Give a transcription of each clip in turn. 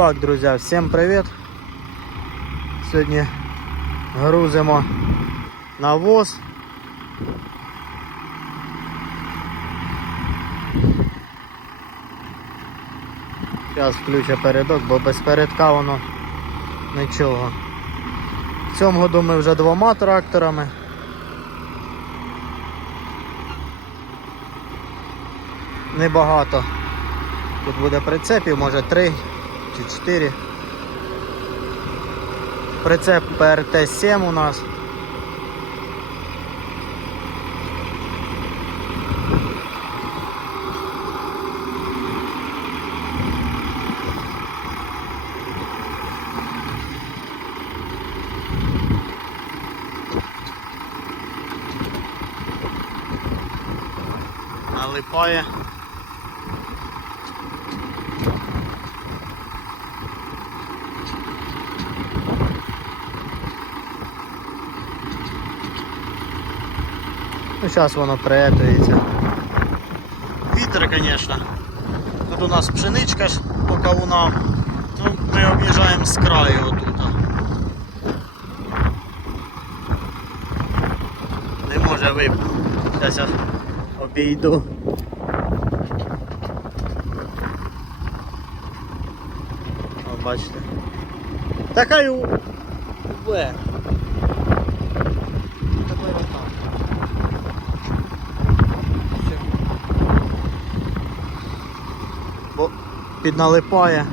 так, друзі, всім привіт! Сьогодні грузимо навоз. Зараз включу передок, бо без передка воно нічого. В цьому году ми вже двома тракторами. Небагато. Тут буде прицепів, може три 24. Прицеп ПРТ-7 у нас. Налипає. Зараз воно приєднується. Вітер, звісно. Тут у нас пшеничка ж по кавунам. Ну, ми об'їжджаємо з краю отут. Не може випнути. Зараз я обійду. О, бачите. Така й у... вверх. Тепер отак. Все. Бо підналипає.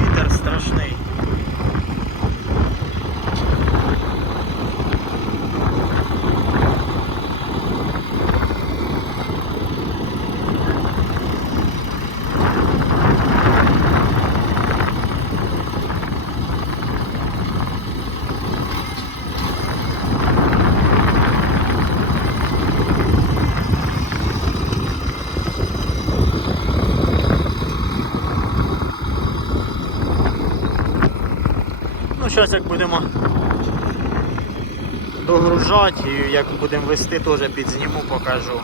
Вітер страшний. Ну, зараз як будемо догружати і як будемо вести, теж підзніму, покажу.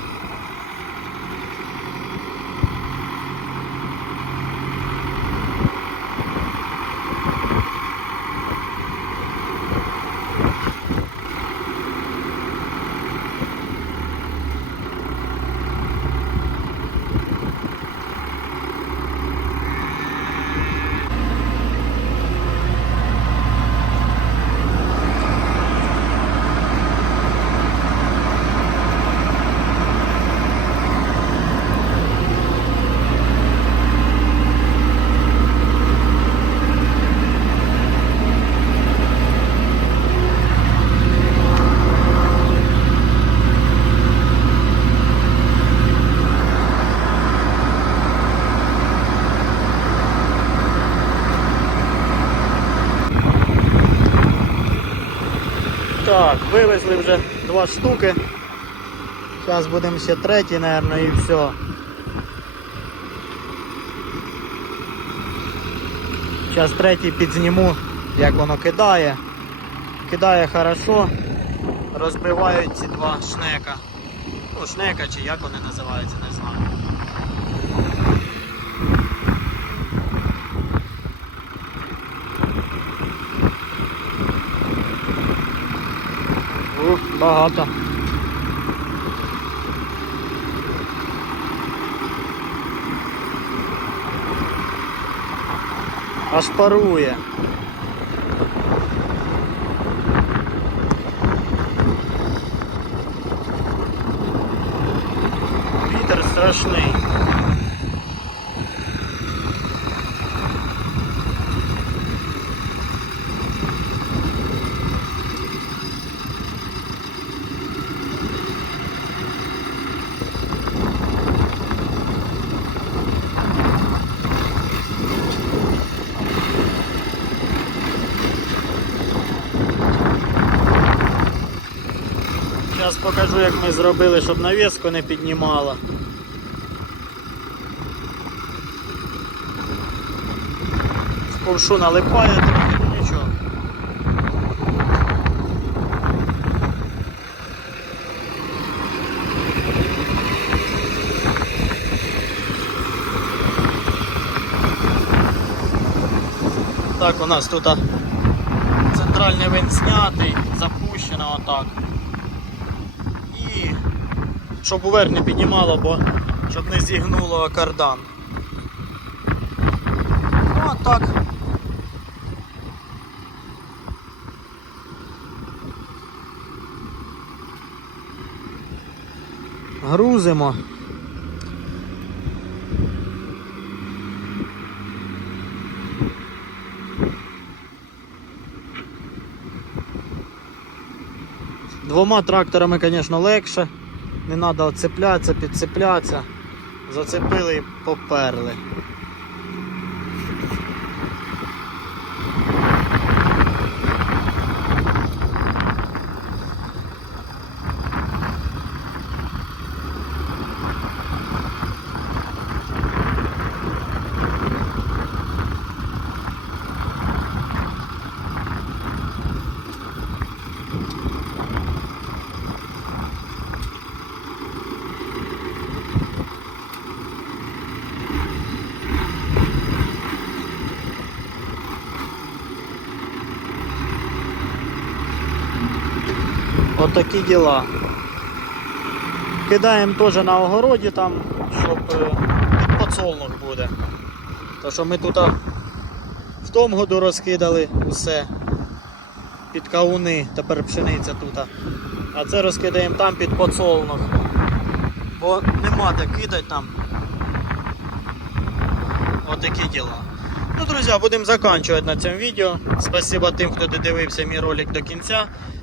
Так, вивезли два штуки. Зараз будемо ще третій, мабуть, і все. Зараз третій підзніму, як воно кидає. Кидає хорошо. Розбивають ці два шнека. Ну, шнека чи як вони називаються, не знаю. Ух, багато. Аж парує. Вітер страшний. Зараз покажу, як ми зробили, щоб навіску не піднімало. В ковшу налипає трохи, нічого. Так, у нас тут центральний винт знятий, запущено отак. І щоб уверх не піднімало, бо щоб не зігнуло кардан. Ну а так. Грузимо. Двома тракторами, звісно, легше. Не треба цеплятися, підцеплятися. Зацепили і поперли. Отакі діла. Кидаємо теж на огороді там, щоб е, під подсолнух буде. То що ми тут в тому году розкидали усе під кауни, тепер пшениця тут. а. А це розкидаємо там під подсолнух. Бо нема де кидати там. Отакі діла. Ну, друзі, будемо закінчувати на цьому відео. Спасибо тим, хто додивився мій ролик до кінця.